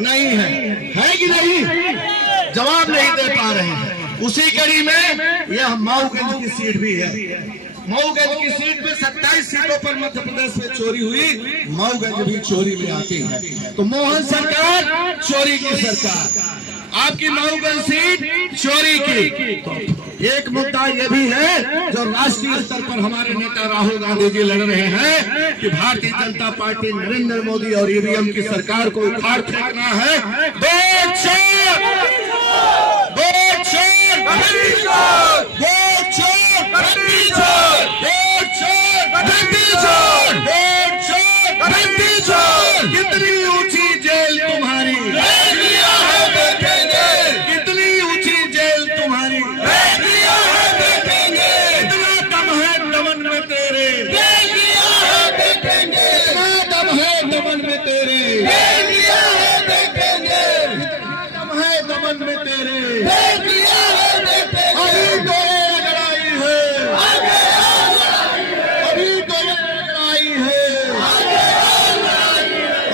नहीं है कि नहीं? जवाब नहीं दे पा रहे हैं। उसी कड़ी में यह मऊगंज की सीट भी है। मऊगंज की सीट पे 27 सीटों पर मध्य प्रदेश में चोरी हुई, मऊगंज भी चोरी में आती है। तो मोहन सरकार चोरी की सरकार, आपकी मऊगंज सीट चोरी की। तो एक मुद्दा यह भी है जो राष्ट्रीय स्तर पर हमारे नेता राहुल गांधी जी लड़ रहे हैं कि भारतीय जनता पार्टी नरेंद्र मोदी और ईवीएम की सरकार को उखाड़ फेंकना है। वोट चोर, वोट चोर, वोट चोर, वोट चोर, वोट चोर। कितनी ऊंची जेल तुम्हारी, कितनी ऊंची जेल तुम्हारी। इतना दम है दमन में तेरे, इतना दम है दमन में तेरे, इतना दम है दमन में तेरे। अभी तो ये लड़ाई है, अभी तो ये लड़ाई है,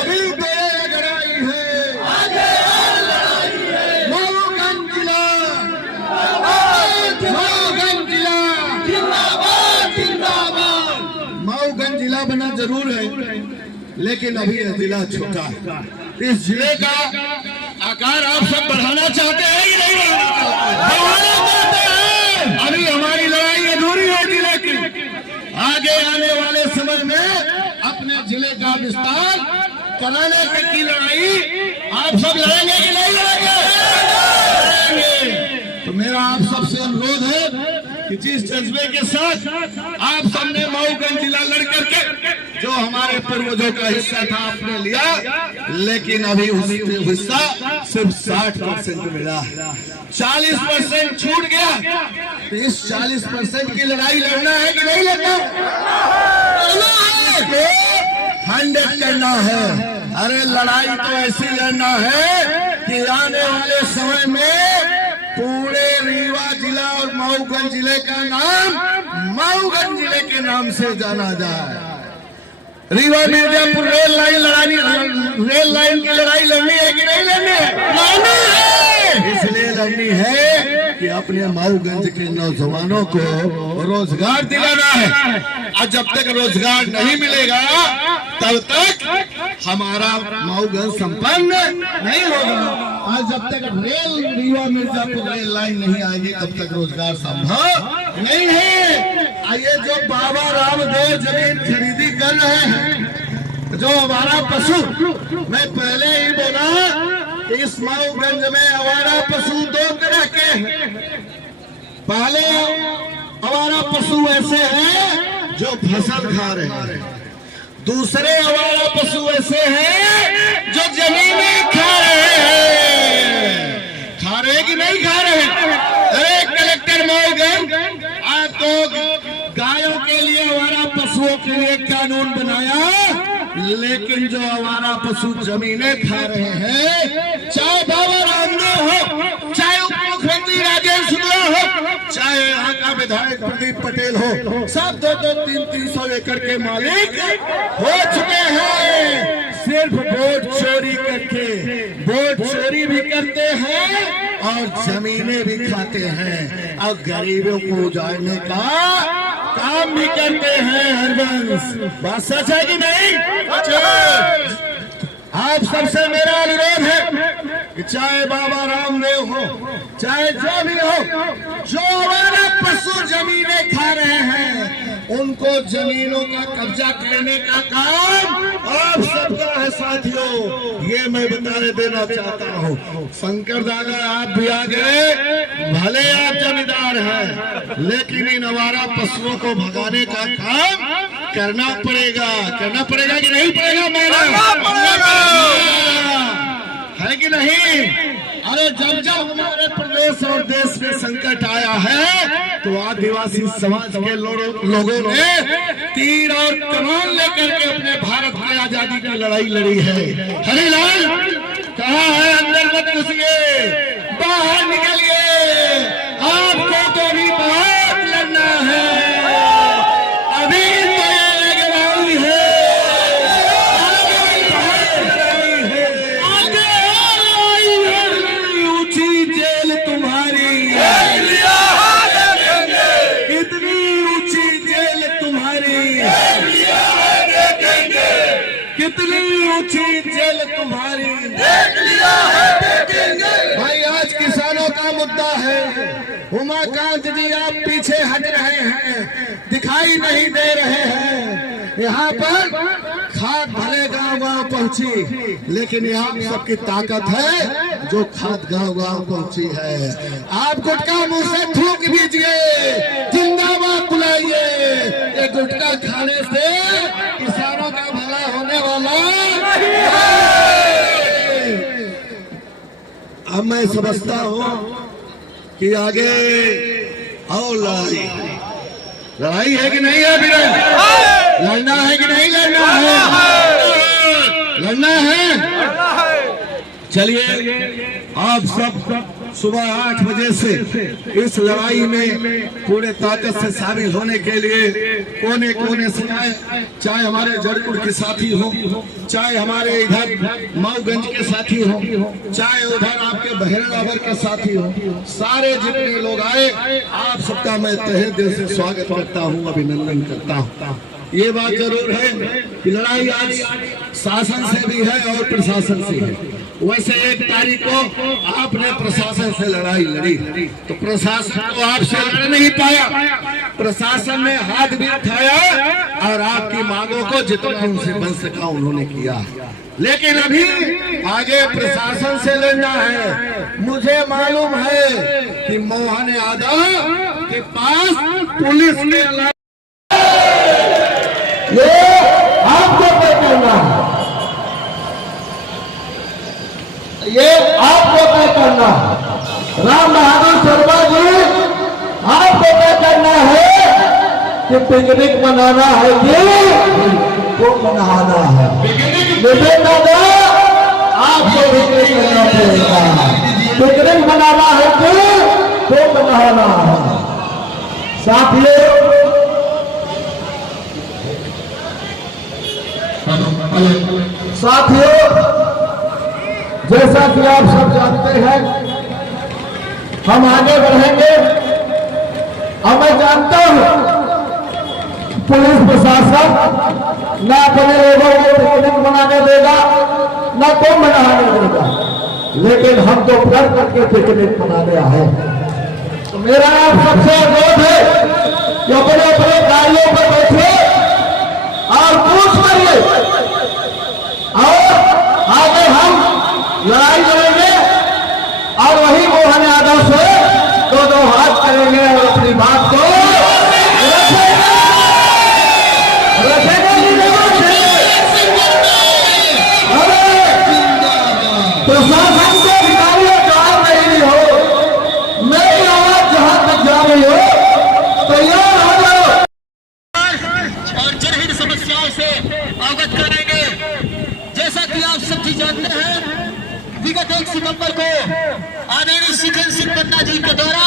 अभी तो ये लड़ाई है। मऊगंज जिला, मऊगंज जिला जिंदाबाद, जिंदाबाद। मऊगंज जिला बना जरूर है, लेकिन अभी यह जिला छोटा है। इस जिले का आकार आप सब बढ़ाना चाहते हैं कि नहीं बढ़ाना चाहते हैं? अभी हमारी लड़ाई अधूरी है जिले की। आगे आने वाले समय में अपने जिले का विस्तार कराने की लड़ाई आप सब लड़ेंगे कि नहीं लड़ेंगे? तो मेरा आप सबसे अनुरोध है कि जिस जज्बे के साथ आप सबने मऊगंज जिला लड़ करके जो हमारे पूर्वजों का हिस्सा था आपने लिया, लेकिन अभी उसी हिस्सा सिर्फ 60% मिला है, 40% छूट गया। तो इस 40% की लड़ाई लड़ना है कि नहीं लड़ना? 100 करना है। अरे लड़ाई तो ऐसी लड़ना है कि आने वाले समय में पूरे रीवा जिला और मऊगंज जिले का नाम मऊगंज जिले के नाम से जाना जाए। रीवा मिर्जापुर रेल लाइन लड़ानी, रेल लाइन की लड़ाई लड़नी है कि नहीं लड़नी है? लड़नी है। इसलिए लड़नी है कि अपने मऊगंज के नौजवानों को रोजगार दिलाना है, और जब तक रोजगार नहीं मिलेगा तब तक हमारा मऊगंज संपन्न नहीं होगा। और जब तक rail Rewa Mirzapur rail line नहीं आएगी तब तक रोजगार संभव नहीं है। ये जो बाबा रामदेव जमीन खरीदी कर रहे हैं, जो हमारा पशु, मैं पहले ही बोला कि इस मऊगंज में आवारा पशु 2 तरह के हैं। पहले आवारा पशु ऐसे हैं जो फसल खा रहे हैं, दूसरे आवारा पशु ऐसे हैं जो जमीनें खा रहे हैं। खा रहे कि नहीं खा रहे? अरे कलेक्टर मऊगंज, आपको गायों के लिए, आवारा पशुओं के लिए कानून बनाया, लेकिन जो आवारा पशु जमीनें खा रहे हैं, चाहे बाबा रामदेव हो, चाहे उप मुख्यमंत्री राजेंद्र शुक्ला हो, चाहे यहाँ का विधायक प्रदीप पटेल हो, सब 2-2, 300 एकड़ के मालिक हो चुके हैं। सिर्फ वोट चोरी करके, वोट चोरी भी करते हैं और जमीनें भी खाते हैं और गरीबों को उजाड़ने का काम भी करते हैं। हरबंस, बात सच है कि नहीं? आप सबसे मेरा अनुरोध है कि चाहे बाबा रामदेव हो, चाहे जो भी हो, जो हमारा पशु जमीनें खा रहे हैं, उनको जमीनों का कब्जा करने का काम आप सबका है साथियों। ये मैं बताने देना चाहता हूँ। शंकर दादा, आप भी आ गए, भले आप जमींदार हैं, लेकिन इन आवारा पशुओं को भगाने का काम करना पड़ेगा। करना पड़ेगा कि नहीं पड़ेगा? मेरा है कि नहीं? अरे जब जब हमारे प्रदेश और देश में संकट आया है तो आदिवासी समाज के लोगों ने तीर और कमान लेकर के अपने भारत की आजादी की लड़ाई लड़ी है। हरिलाल कहाँ है? अंदर मत घुसिए, बाहर निकलिए। आपको तो भी बहुत लड़ना है। अभी तो ये लड़ाई है, आगे का मुद्दा है। उमाकांत जी आप पीछे हट रहे हैं, दिखाई नहीं दे रहे हैं। यहाँ पर खाद भले गांव गांव पहुंची, लेकिन यहाँ सबकी ताकत है जो खाद गांव गांव पहुंची है। आप गुटखा मुंह से थूक दीजिए, जिंदाबाद बुलाइए। ये गुटखा खाने से किसानों का भला होने वाला। अब मैं समझता हूँ कि आगे और लड़ाई है कि नहीं है बिरन? लड़ना है कि नहीं लड़ना है? लड़ना है। चलिए आप सब सुबह 8 बजे से इस लड़ाई में पूरे ताकत से शामिल होने के लिए कोने कोने से आए, चाहे हमारे जड़पुर के साथी हो, चाहे हमारे इधर मऊगंज के साथी हो, चाहे उधर आपके बहेड़ावर के साथी हो, सारे जितने लोग आए आप सबका मैं तहे दिल से स्वागत करता हूँ, अभिनंदन करता हूँ। ये बात जरूर है कि लड़ाई आज शासन से भी है और प्रशासन से है। वैसे 1 तारीख को आपने प्रशासन से लड़ाई लड़ी तो प्रशासन को आपसे लड़ नहीं पाया। प्रशासन ने हाथ भी उठाया और आपकी मांगों को जितना उनसे बन सका उन्होंने किया। लेकिन अभी आगे प्रशासन से लड़ना है। मुझे मालूम है कि मोहन यादव के पास पुलिस के अलावा ये आपको तय करना है, ये आपको तय करना है। राम बहादुर शर्मा जी आपको तय करना है कि पिकनिक मनाना है कि को मनाना है। नितिन दादा आपको पिकनिक मनाना पड़ेगा। पिकनिक मनाना है कि को मनाना है। साथियों जैसा कि आप सब जानते हैं हम आगे बढ़ेंगे। अब मैं जानता हूं पुलिस प्रशासन न अपने लोगों को पिकनिक मनाने देगा न तो मनाने देगा, लेकिन हम तो कर करके पिकनिक मनाने आए। तो मेरा आप सबसे अनुरोध है कि अपने अपने गाड़ियों पर बैठे और पूछ करिए और आगे हम लड़ाई लड़ेंगे और वही मोहन यादव से 2-2 हाथ करेंगे और अपनी बात को प्रशासन के अधिकारियों जवाब नहीं हो, मेरी आवाज जहां तक जा रही हो तैयार हो जाओ और जनहित समस्याओं से अवगत करेंगे। जैसा कि आप सभी जानते हैं विगत 1 सितंबर को आदरणीय शिखर सिंह पन्ना जी के द्वारा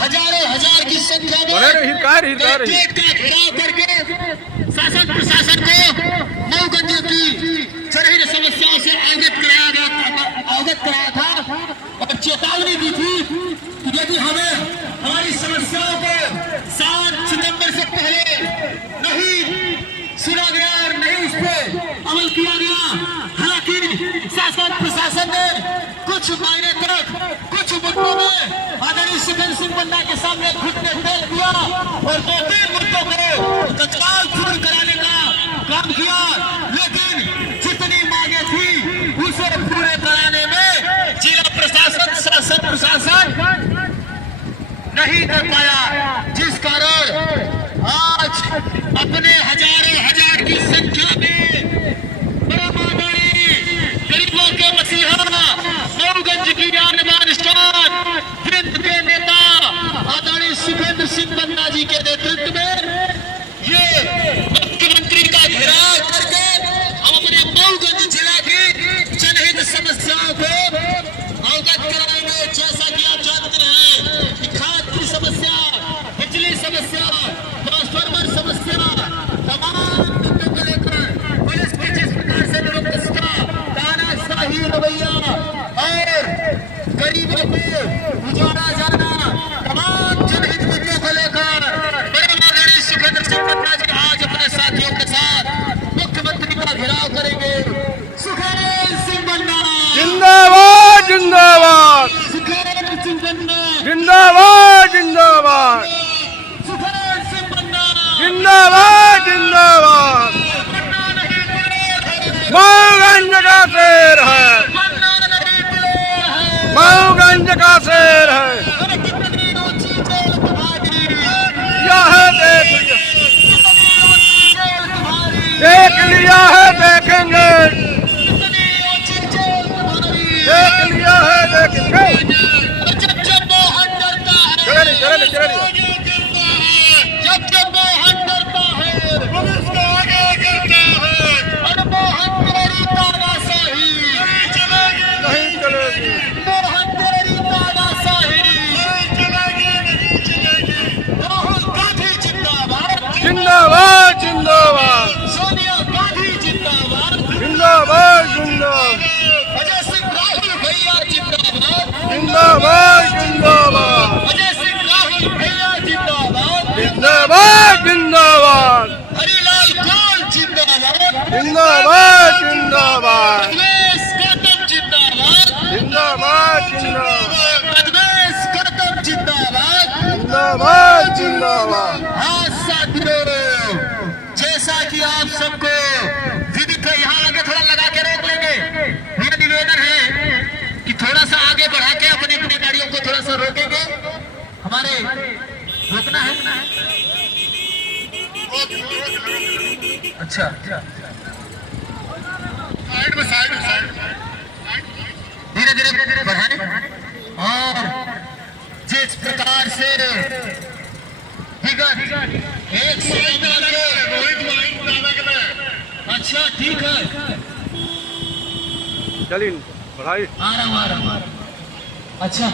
हजारों हजार की संख्या में गेट का घेराव करके शासन प्रशासन को मऊगंज की जनहित समस्याओं से अवगत कराया था और चेतावनी दी थी कि यदि हमें हमारी समस्याओं को 7 सितंबर से पहले नहीं सुना गया और नहीं इस पे अमल किया गया। हालांकि शासन प्रशासन ने कुछ महीने तक कुछ मुद्दों में आदरणीय शिखर सिंह पन्ना के सामने घुटने टेक दिया और 2-3 मुद्दों को तत्काल पूर्ण कराने का काम किया, लेकिन जितनी मांगे थी उसे पूरे कराने में जिला प्रशासन शासन प्रशासन नहीं कर पाया, जिस कारण आज अपने हजारों हजार की संख्या में गरीबों के मसीहा मऊगंज की जानबान स्टार वृंद के नेता आदरणीय शिखर सिंह पन्ना जी के नेतृत्व में ये मुख्यमंत्री का घेराव करके हम अपने मऊगंज जिला की जनहित समस्याओं को अवगत कराएंगे। जैसा कि आप जानते हैं कि खाद की समस्या, बिजली समस्या, ट्रांसफार्मर समस्या, तमाम मुद्दों को लेकर पुलिस की जिस प्रकार से निरंकुशता, तानाशाही रवैया और गरीबों को उजाड़ा जाना, तमाम जनहित मुद्दों को लेकर आदरणीय शिखर सिंह पन्ना जी आज अपने साथियों के साथ मुख्यमंत्री का घेराव करेंगे। शिखर सिंह पन्ना जिंदाबाद जिंदाबाद। शिखर शेर है, मऊगंज का शेर है। यह देख लिया है, देखेंगे, देख लिया है, देखेंगे। चले जब मोहन डरता है पुलिस को आगे गिरता है। और मोहन तेरी तानाशाही नहीं चलेगी, नहीं चलेगी। मोहन तेरी तानाशाही नहीं चलेगी, नहीं चलेगी। राहुल गांधी जिंदाबाद, जिंदाबाद जिंदाबाद, सोनिया गांधी जिंदाबाद, जिंदाबाद जिंदाबाद, अजय सिंह राहुल भैया जिंदाबाद, जिंदाबाद जिंदाबाद, अजय सिंह राहुल भैया जिंदाबाद, जिंदाबाद जिंदाबाद, हरिलाल कौल जिंदाबाद, जिंदाबाद जिंदाबाद, प्रदेश गौतम जिंदाबाद, जिंदाबाद जिंदाबाद, प्रदेश गौतम जिंदाबाद, जिंदाबाद जिंदाबाद। हाँ साथियों, जैसा कि आप सबको विदित है, यहाँ आगे थोड़ा लगा के रोक लेंगे। मेरा निवेदन है कि थोड़ा सा आगे बढ़ा के अपनी अपनी गाड़ियों को थोड़ा सा रोकेंगे। हमारे रोकना है। अच्छा, साइड में धीरे धीरे बढ़ाने। और जिस प्रकार से विगत 1 साल में अच्छा ठीक है, चलिए बढ़ाई। आ रहा हूँ। अच्छा